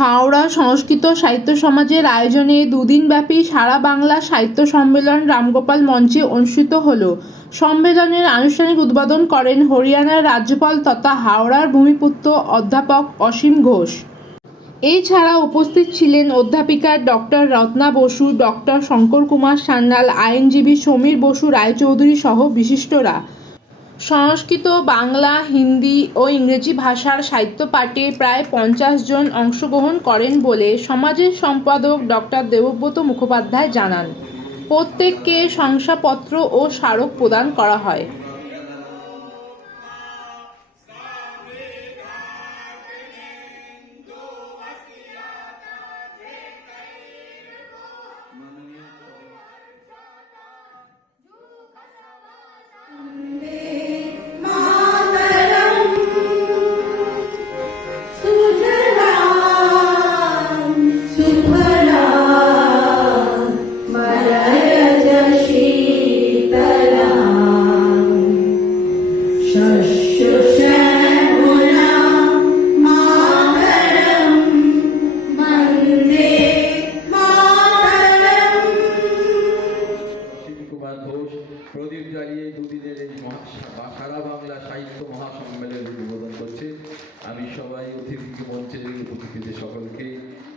হাওড়া সংস্কৃত সাহিত্য সমাজের আয়োজনে দুদিনব্যাপী সারা বাংলা সাহিত্য সম্মেলন রামগোপাল মঞ্চে অনুষ্ঠিত হল। সম্মেলনের আনুষ্ঠানিক উদ্বোধন করেন হরিয়ানার রাজ্যপাল তথা হাওড়ার ভূমিপুত্র অধ্যাপক অসীম ঘোষ। এছাড়া উপস্থিত ছিলেন অধ্যাপিকা ডক্টর রত্না বসু, ডক্টর শঙ্কর কুমার সান্যাল, আইনজীবী সমীর বসু রায়চৌধুরী সহ বিশিষ্টরা। সংস্কৃত, বাংলা, হিন্দি ও ইংরেজি ভাষার সাহিত্য পাঠে প্রায় 50 জন অংশগ্রহণ করেন বলে সমাজের সম্পাদক ডক্টর দেবব্রত মুখোপাধ্যায় জানান। প্রত্যেককে শংসাপত্র ও স্মারক প্রদান করা হয়। প্রদীপ জ্বালিয়ে দুদিনের এই সারা বাংলা সাহিত্য মহাসম্মেলনের উদ্বোধন করছে। আমি সবাই অতিথিকে মঞ্চের উপস্থিতি সকলকে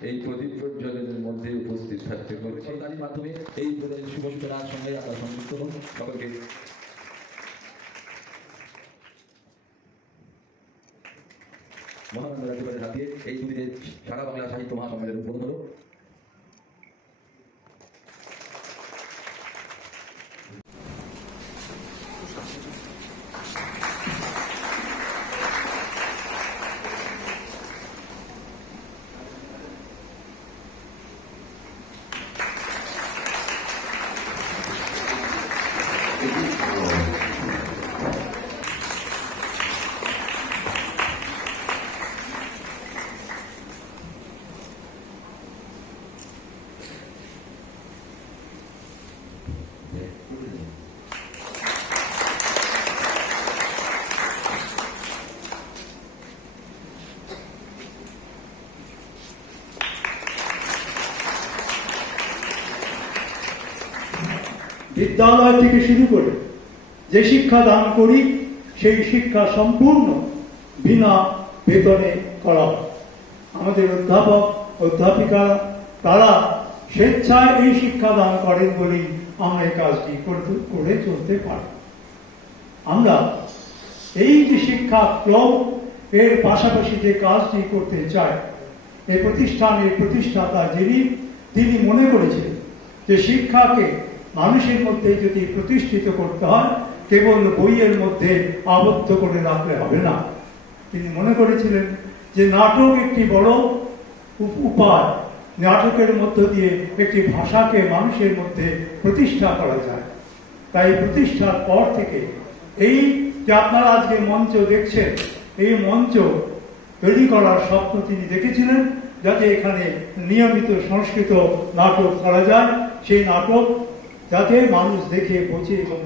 এই প্রদীপ প্রজ্বলনের মধ্যে উপস্থিত থাকতে করছি। তার মাধ্যমে এই শুভ সূচনার সঙ্গে আমরা সংযুক্ত হন। সকলকে মহানন্দ রাজ্যপালের হাত দিয়ে এই দুদিনের সারা বাংলা সাহিত্য মহাসম্মেলনের উদ্বোধন হলো। বিদ্যালয় থেকে শুরু করে যে শিক্ষা দান করি সেই শিক্ষা সম্পূর্ণ বিনা বেতনে করা। আমাদের অধ্যাপক অধ্যাপিকা তারা স্বেচ্ছায় এই শিক্ষা দান করেন বলেই আমরা এই কাজটি করে চলতে পারি। আমরা এই যে শিক্ষা ক্রম এর পাশাপাশি যে কাজটি করতে চাই, এই প্রতিষ্ঠানের প্রতিষ্ঠাতা তিনি মনে করেছিলেন যে শিক্ষাকে মানুষের মধ্যে যদি প্রতিষ্ঠিত করতে হয় কেবল বইয়ের মধ্যে আবদ্ধ করে রাখলে হবে না। তিনি মনে করেছিলেন যে নাটক একটি বড় উপায়, নাটকের মধ্য দিয়ে একটি ভাষাকে মানুষের মধ্যে প্রতিষ্ঠা করা যায়। তাই প্রতিষ্ঠার পর থেকে এই যে আপনারা আজকে মঞ্চ দেখছেন, এই মঞ্চ তৈরি করার স্বপ্ন তিনি দেখেছিলেন, যাতে এখানে নিয়মিত সংস্কৃত নাটক করা যায়, সেই নাটক যাতে মানুষ দেখে বোঝে এবং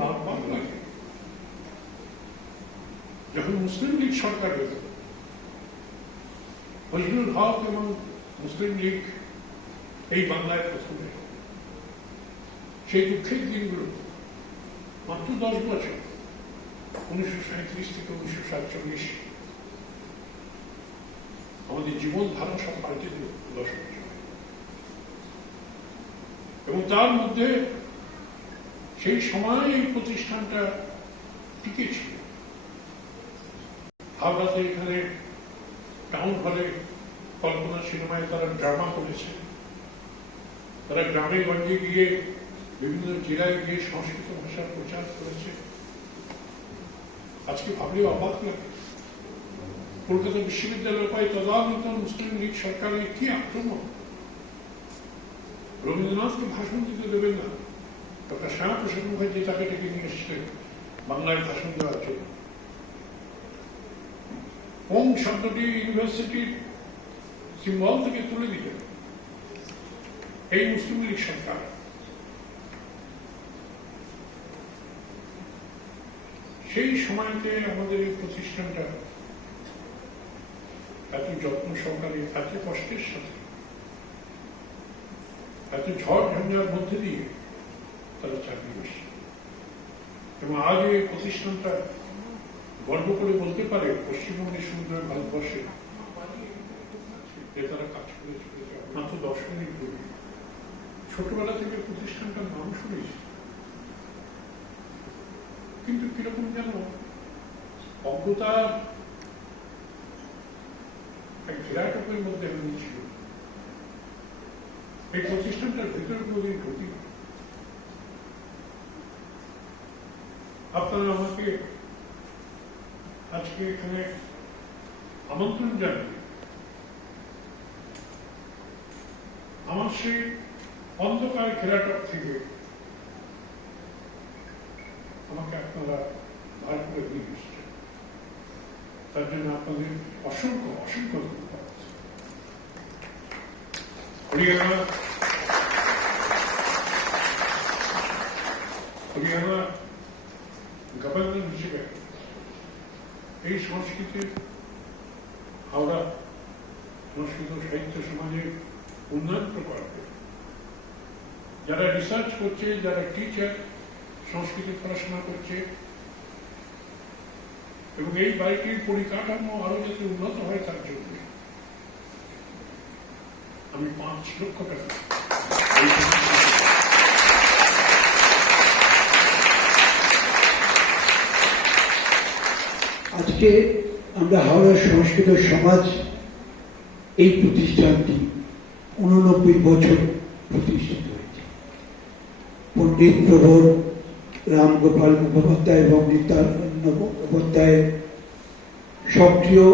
যখন মুসলিম লীগ সরকার হয়েছে, ফজলুল হক এবং মুসলিম লীগ এই বাংলায় প্রথমে, সেই দুঃখের দিনগুলো মাত্র 10 বছর, 1937 থেকে 1947, আমাদের জীবন ধারা সব পাল্টে দিল 10 বছর। এবং তার মধ্যে সেই সময় এই প্রতিষ্ঠানটা টিকে ছিল। হাওড়াতে এখানে টাউন হলে কল্পনা সিনেমায় তারা ড্রামা করেছে, তারা গ্রামে গঞ্জে গিয়ে বিভিন্ন জেলায় গিয়ে সংস্কৃত ভাষার প্রচার করেছে। আজকে ভাবলে অবাক লাগে, কলকাতা বিশ্ববিদ্যালয় পায় তদানীন্তন মুসলিম লীগ সরকারের কি আক্রমণ। রবীন্দ্রনাথকে ভাষণ দিতে দেবেন না, ডক্টর শ্যামাপ্রসাদ মুখার্জি তাকে ডেকে নিয়ে এসেছিলেন বাংলায় ভাষণ দেওয়ার জন্য। ওং শব্দটি ইউনিভার্সিটির সিম্বল থেকে তুলে দিলেন এই মুসলিম লীগ সরকার। সেই সময়তে আমাদের এই প্রতিষ্ঠানটা এত যত্ন সহকারে, এত কষ্টের সাথে, এত ঝড় ঝঞ্ঝার মধ্যে দিয়ে তারা চাকরি করছে। এবং আজ এই প্রতিষ্ঠানটা গর্ব করে বলতে পারে পশ্চিমবঙ্গের সুন্দর ভারতবর্ষে যে তারা কাজ করে চলেছে। মাত্র 10 মিনিট পূর্বে ছোটবেলা থেকে প্রতিষ্ঠানটার নাম শুনেছি, কিন্তু কিরকম যেন অজ্ঞতা এক ঘেরাটকের মধ্যে আমি ছিল। এই প্রতিষ্ঠানটার ভেতরে কোনোদিন ঢুকি। আপনারা আমাকে আজকে এখানে আমন্ত্রণ জানান। আমার সেই অন্ধকার ঘেরাটক থেকে আমাকে আপনারা বার করে দিয়ে এসছেন, তার জন্য আপনাদের অসংখ্য অসংখ্য ধন্যবাদ। হরিয়ানা গভর্নর হিসেবে এই সংস্কৃতির হাওড়া সংস্কৃত সাহিত্য সমাজের উন্নয়ন প্রকল্পে যারা রিসার্চ করছে, যারা টিচার সংস্কৃতি পড়াশোনা করছে, এবং এই বাড়িটির পরিকাঠামো আরো যাতে উন্নত হয় তার জন্য আমি 5 লক্ষ টাকা আজকে আমরা হাওড়া সংস্কৃত সমাজ এই প্রতিষ্ঠানটি 89 বছর প্রতিষ্ঠিত হয়েছে। পণ্ডিত প্রভর রামগোপাল মুখোপাধ্যায় এবং নিত্যানন্দ মুখোপাধ্যায়ের সক্রিয়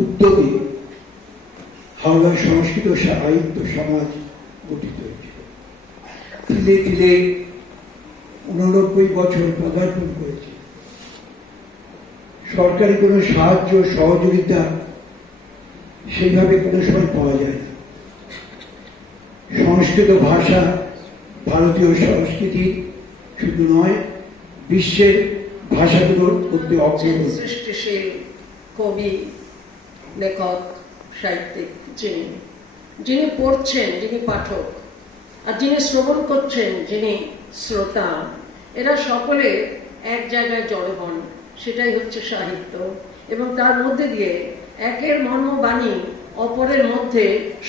উদ্যোগে হাওড়া সংস্কৃত সাহিত্য সমাজ গঠিত হয়েছিল। তিলে তিলে 89 বছর পদার্পণ করেছে। সরকারি কোনো সাহায্য সহযোগিতা সেইভাবে কোনো সময় পাওয়া যায় না। সংস্কৃত ভাষা ভারতীয় সংস্কৃতি শুধু নয়, বিশ্বের ভাষাগুলোর মধ্যে অগ্রণী। সৃষ্টিশীল কবি, লেখক, সাহিত্যিক, যিনি পড়ছেন, যিনি পাঠক, আর যিনি শ্রবণ করছেন, যিনি শ্রোতা, এরা সকলে এক জায়গায় জড়ো হন। সেটাই হচ্ছে সাহিত্য, এবং তার মধ্যে দিয়ে একের মর্মবাণী অপরের মধ্যে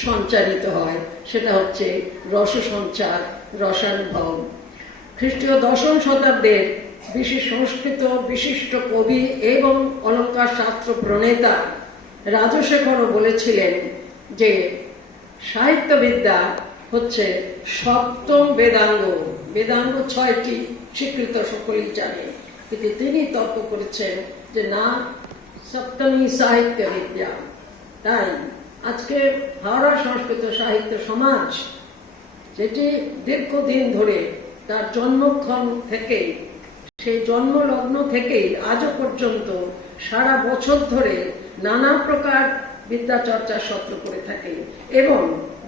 সঞ্চারিত হয়। সেটা হচ্ছে রস সঞ্চার, রসানুভব। খ্রিস্টীয় 10ম শতাব্দের সংস্কৃত বিশিষ্ট কবি এবং অলঙ্কার শাস্ত্র প্রণেতা রাজশেখরও বলেছিলেন যে সাহিত্যবিদ্যা হচ্ছে 7ম বেদাঙ্গ। বেদাঙ্গ 6টি স্বীকৃত, সকলেই জানে, কিন্তু তিনি তর্ক করেছেন যে না, 7মী সাহিত্যবিদ্যা। তাই আজকে হাওড়া সংস্কৃত সাহিত্য সমাজ, যেটি দীর্ঘদিন ধরে তার জন্মক্ষণ থেকে, সেই জন্মলগ্ন থেকেই আজও পর্যন্ত সারা বছর ধরে নানা প্রকার বিদ্যাচর্চার সত্র করে থাকে এবং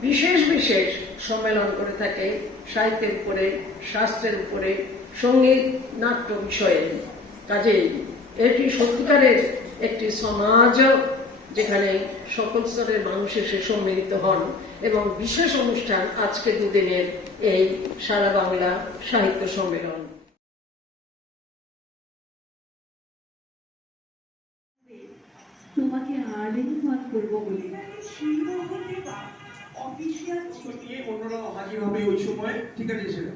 বিশেষ বিশেষ সম্মেলন করে থাকে সাহিত্যের উপরে, শাস্ত্রের উপরে, সঙ্গীত, নাট্য বিষয়ে। কাজেই এটি সত্যিকারের একটি সমাজ, যেখানে সকল স্তরের মানুষ এসে সম্মিলিত হন, এবং বিশেষ অনুষ্ঠান আজকে দুদিনের এই সারা বাংলা সাহিত্য সম্মেলন। তোমাকে আলিঙ্গন করবো বলে অফিসিয়াল নিয়ে অন্যরা হাজির হবে ওই সময়, ঠিক আছে সেটা